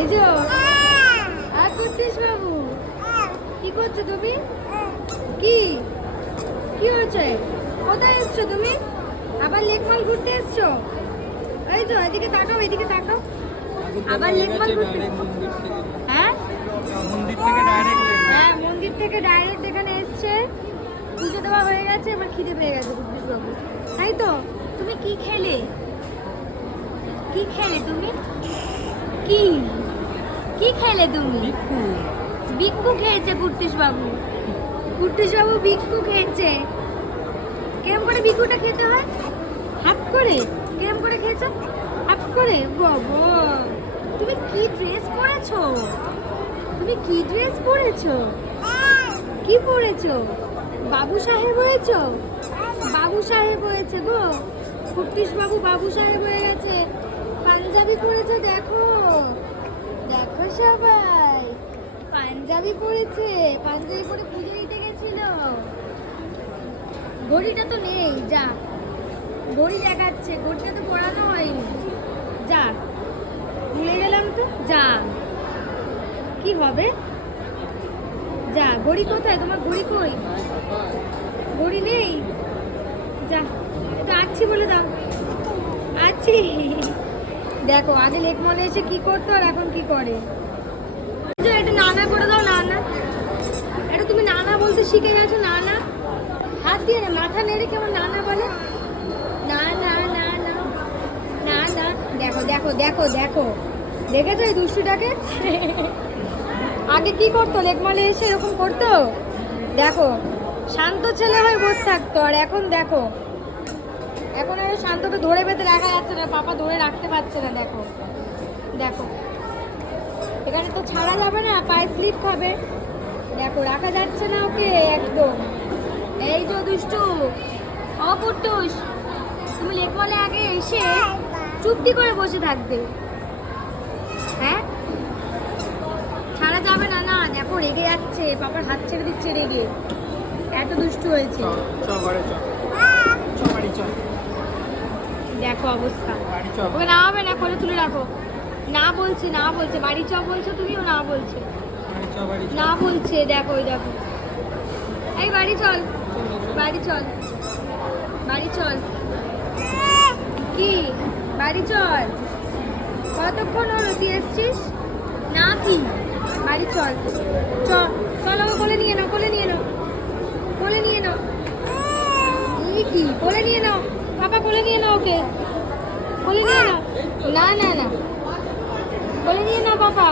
এই যে আর করছিস বাবু? কি করছ তুমি? কি? কি হয়েছে? কোথায় এসছো তুমি? আবার লেকমল ঘুরতে এসছো? এই তো, এদিকে তাকাও এদিকে তাকাও। আবার লেকমল ঘুরতে হ্যাঁ? মন্দির হ্যাঁ মন্দির থেকে ডাইরেক্ট এখানে এসছে। পুজো দেওয়া হয়ে গেছে, এবার খিদে পেয়ে গেছে বুদ্ধিশ বাবু। তাই তো? তুমি কি খেলে? কি খেলে তুমি? কি? কি খেলে তুমি? ভিক্ষু। বিক্কু খেয়েছে কুর্তিশ বাবু কুর্তিশ বাবু বিক্কু খেয়েছে। কেরম করে বিক্কুটা খেতে হয়? হাত করে? কেরম করে খেয়েছো? হাত করে? বাবা তুমি কি ড্রেস পরেছো? তুমি কি ড্রেস পরেছো? কি পরেছো? বাবু সাহেব হয়েছো? বাবু সাহেব হয়েছে গো। কুর্তিশ বাবু বাবু সাহেব হয়ে গেছে। পাঞ্জাবি পরেছে দেখো। সবাই। পাঞ্জাবি পরেছে, পাঞ্জাবি পরে পুজো দিতে গেছিল। ঘড়িটা তো নেই, যা। ঘড়ি দেখাচ্ছে ঘড়িটা তো পড়ানো হয়নি। যা। ভুলে গেলাম তো? যা। কি হবে? যা ঘড়ি কোথায়? তোমার ঘড়ি কই? ঘড়ি নেই? যা, একটু আছি বলে দাও। আছি দেখো, আগে লেক মনে এসে কি করতো আর এখন কি করে? করে দাও, নানা। এটা তুমি নানা বলতে শিখে গেছো, নানা। হাত দিয়ে না, মাথা নেড়ে কেমন নানা বলে? না না না না না না দেখো দেখো দেখো দেখো। দেখেছ এই দুষ্টুটাকে? আগে কি করতো? লেকমলে এসে এরকম করতো? দেখো, শান্ত ছেলে হয়ে বসে থাকতো, আর এখন দেখো। এখন আর শান্তকে ধরে বেঁধে রাখা যাচ্ছে না, পাপা ধরে রাখতে পারছে না, দেখো। দেখো। এখানে তো ছাড়া যাবে না পায়ে স্লিপ খাবে দেখো রাখা যাচ্ছে না ওকে একদম। এই যে দুষ্টু কুট্টুস তুমি লেকমলে আগে এসে চুপটি করে বসে থাকবে। হ্যাঁ? ছাড়া যাবে না না দেখো রেগে যাচ্ছে বাবার হাত ছেড়ে দিচ্ছে রেগে। এত দুষ্টু হয়েছে। দেখো অবস্থা। ওকে না হবে না করে তুলে রাখো। না বলছে না বলছে। বাড়ি চ বলছো তুমিও না বলছো। না বলছে দেখো ওই দেখো। এই বাড়ি চল বাড়ি চল বাড়ি চল। কি? বাড়ি চল। কতক্ষণ হলো তুই এসছিস? না কি? বাড়ি চল। চল আমাকে কোলে নিয়ে নাও কোলে নিয়ে নাও। কোলে নিয়ে নাও। ই কি? কোলে নিয়ে নাও। পাপা কোলে নিয়ে নাও ওকে। কোলে নিয়ে নাও। না না না। কোলে নিয়ে নাও পাপা